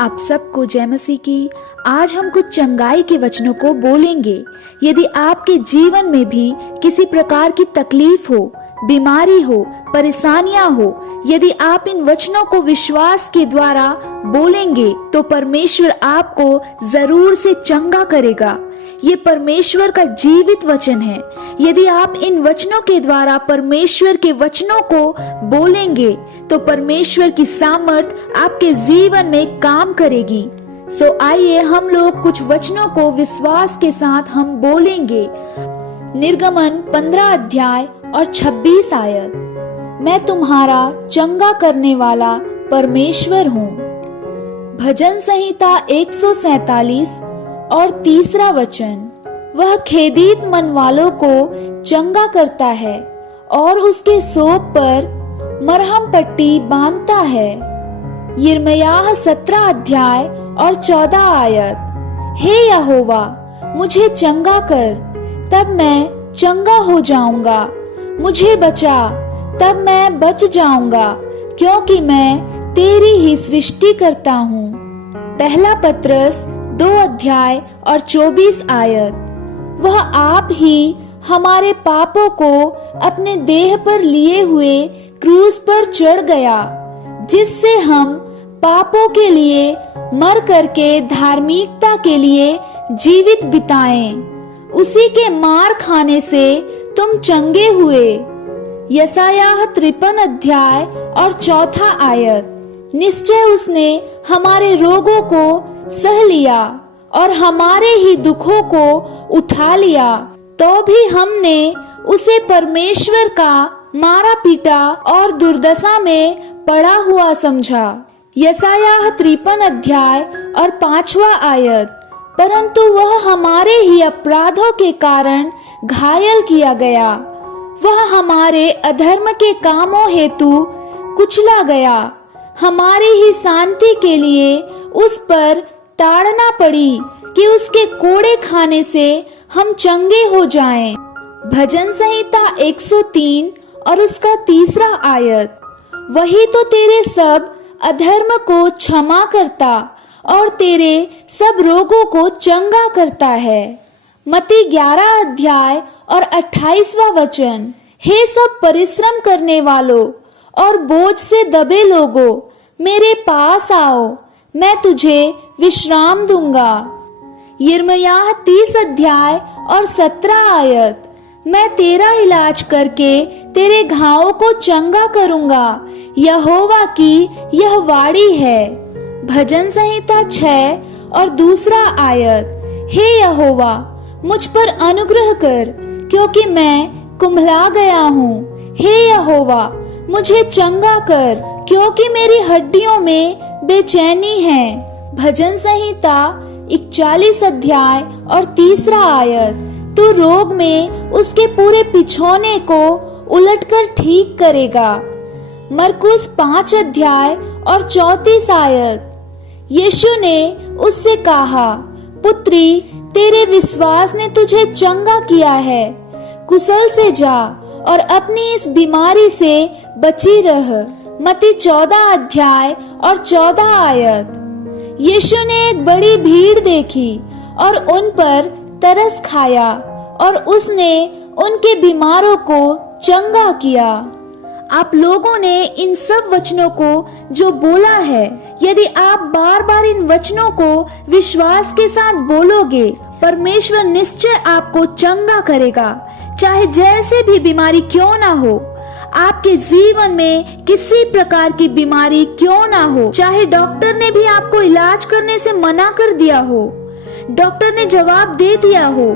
आप सबको जय मसीह की। आज हम कुछ चंगाई के वचनों को बोलेंगे। यदि आपके जीवन में भी किसी प्रकार की तकलीफ हो, बीमारी हो, परेशानियां हो, यदि आप इन वचनों को विश्वास के द्वारा बोलेंगे तो परमेश्वर आपको जरूर से चंगा करेगा। ये परमेश्वर का जीवित वचन है। यदि आप इन वचनों के द्वारा परमेश्वर के वचनों को बोलेंगे तो परमेश्वर की सामर्थ आपके जीवन में काम करेगी। आइए हम लोग कुछ वचनों को विश्वास के साथ हम बोलेंगे। निर्गमन 15 अध्याय और 26 आयत। मैं तुम्हारा चंगा करने वाला परमेश्वर हूँ। भजन संहिता 147 और 3 वचन। वह खेदित मन वालों को चंगा करता है और उसके शोक पर मरहम पट्टी बांधता है। यिर्मयाह 17 अध्याय और 14 आयत। हे यहोवा, मुझे चंगा कर, तब मैं चंगा हो जाऊंगा। मुझे बचा, तब मैं बच जाऊंगा, क्योंकि मैं तेरी ही सृष्टि करता हूँ। पहला पत्रस 2 अध्याय और 24 आयत। वह आप ही हमारे पापों को अपने देह पर लिए हुए क्रूस पर चढ़ गया, जिससे हम पापों के लिए मर करके धार्मिकता के लिए जीवित बिताएं। उसी के मार खाने से तुम चंगे हुए। यशायाह 53 अध्याय और 4 आयत। निश्चय उसने हमारे रोगों को सह लिया और हमारे ही दुखों को उठा लिया, तो भी हमने उसे परमेश्वर का मारा पीटा और दुर्दशा में पड़ा हुआ समझा। यशायाह 53 अध्याय और 5 आयत। परंतु वह हमारे ही अपराधों के कारण घायल किया गया, वह हमारे अधर्म के कामों हेतु कुचला गया। हमारी ही शांति के लिए उस पर ताड़ना पड़ी कि उसके कोड़े खाने से हम चंगे हो जाएं। भजन संहिता 103 और उसका 3 आयत। वही तो तेरे सब अधर्म को क्षमा करता और तेरे सब रोगों को चंगा करता है। मत्ती 11 अध्याय और 28वां वचन। हे सब परिश्रम करने वालों और बोझ से दबे लोगों, मेरे पास आओ, मैं तुझे विश्राम दूंगा। यिर्मयाह 30 अध्याय और 17 आयत। मैं तेरा इलाज करके तेरे घावों को चंगा करूंगा, यहोवा की यह वाणी है। भजन संहिता 6 और 2 आयत। हे यहोवा, मुझ पर अनुग्रह कर, क्योंकि मैं कुम्हला गया हूँ। हे यहोवा, मुझे चंगा कर, क्योंकि मेरी हड्डियों में बेचैनी है। भजन संहिता 41 अध्याय और 3 आयत। तू रोग में उसके पूरे पिछौने को उलटकर ठीक करेगा। मरकुस 5 अध्याय और 34 आयत। यीशु ने उससे कहा, पुत्री, तेरे विश्वास ने तुझे चंगा किया है, कुशल से जा और अपनी इस बीमारी से बची रह। मत्ती 14 अध्याय और 14 आयत। यीशु ने एक बड़ी भीड़ देखी और उन पर तरस खाया और उसने उनके बीमारों को चंगा किया। आप लोगों ने इन सब वचनों को जो बोला है, यदि आप बार बार इन वचनों को विश्वास के साथ बोलोगे, परमेश्वर निश्चय आपको चंगा करेगा। चाहे जैसे भी बीमारी क्यों ना हो, आपके जीवन में किसी प्रकार की बीमारी क्यों ना हो, चाहे डॉक्टर ने भी आपको इलाज करने से मना कर दिया हो, डॉक्टर ने जवाब दे दिया हो,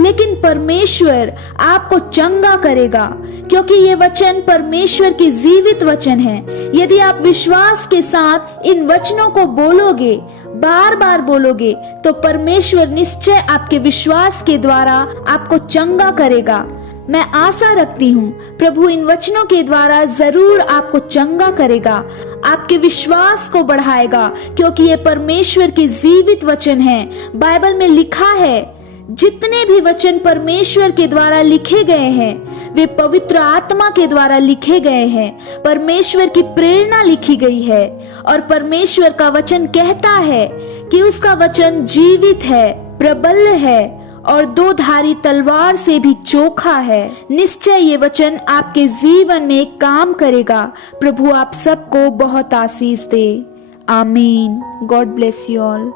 लेकिन परमेश्वर आपको चंगा करेगा, क्योंकि ये वचन परमेश्वर की जीवित वचन है। यदि आप विश्वास के साथ इन वचनों को बोलोगे, बार बार बोलोगे, तो परमेश्वर निश्चय आपके विश्वास के द्वारा आपको चंगा करेगा। मैं आशा रखती हूँ प्रभु इन वचनों के द्वारा जरूर आपको चंगा करेगा, आपके विश्वास को बढ़ाएगा, क्योंकि ये परमेश्वर की जीवित वचन है। बाइबल में लिखा है, जितने भी वचन परमेश्वर के द्वारा लिखे गए हैं वे पवित्र आत्मा के द्वारा लिखे गए हैं, परमेश्वर की प्रेरणा लिखी गई है और परमेश्वर का वचन कहता है कि उसका वचन जीवित है, प्रबल है और दो धारी तलवार से भी चोखा है। निश्चय ये वचन आपके जीवन में काम करेगा। प्रभु आप सबको बहुत आशीष दे। आमीन। God bless you all.